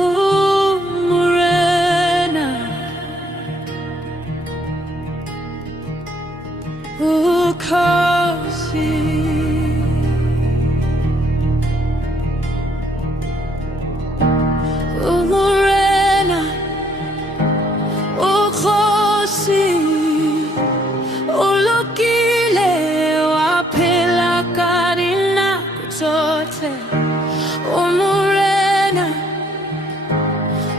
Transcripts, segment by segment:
Oh, morena, oh, cozy. Oh, morena, oh, cozy. Oh, lokile waphela kanina kutote. Oh, morena,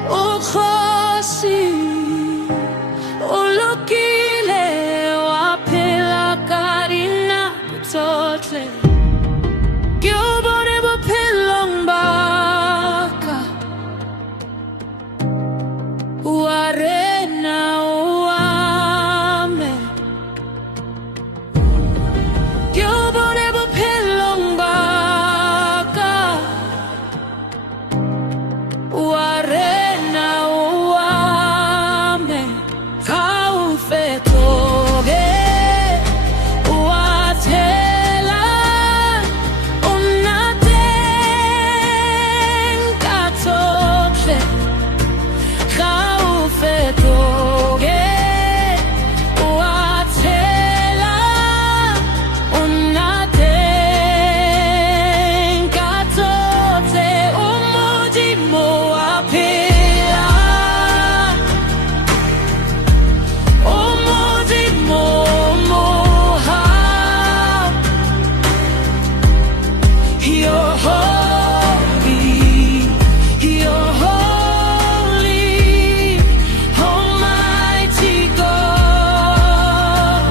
oh, cozy. Oh, lokile waphela kanina kutote. Gyobone bophelong baka warena wame. Gyobone bophelong baka warena wame. Kau fetoge watela unaten katoche. Kau fetoge watela unaten katoche. Umujimo wapela umujimo moha. You're holy, you're holy, Almighty God.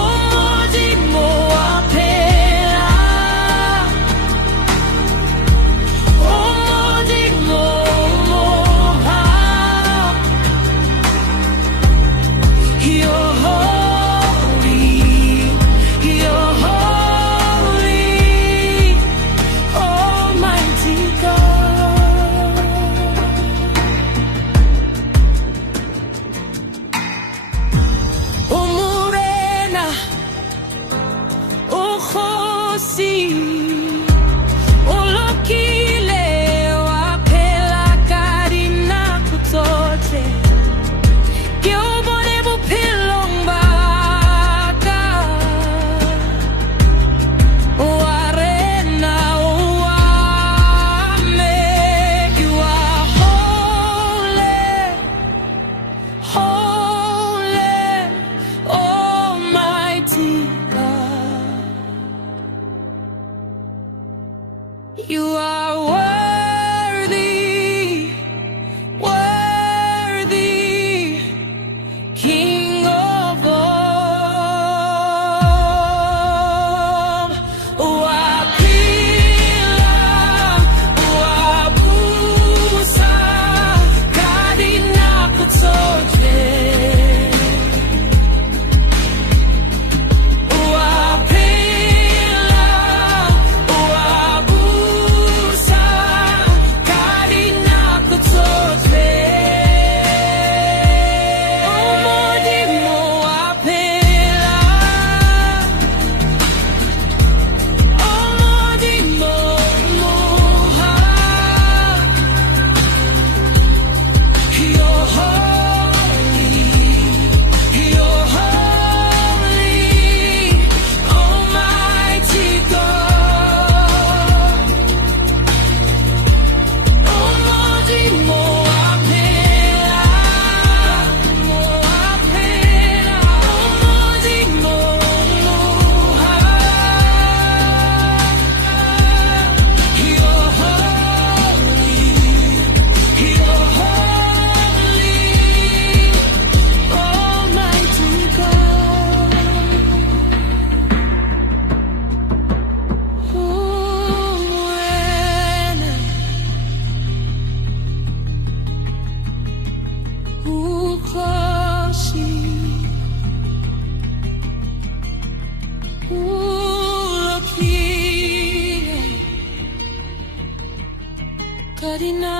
Umujimo wapela umujimo moha. You're holy, you're holy, Almighty God. Oh, morena, oh, cozy. Oh, lokile waphela kanina kutote. Gyobone bophelong baka warena wame. You are holy, holy, Almighty God. You are worthy, worthy, King of all. Wapila, wabusa, kadina kutote. Wapila, wabusa, kadina kutote. Umudimo wapela, umudimo moha. You're holy, you're holy, Almighty God. Umudimo wapela, wapela, umudimo moha. You're holy, you're holy, Almighty God. Oh, morena, oh, cozy. Oh, lokile kadina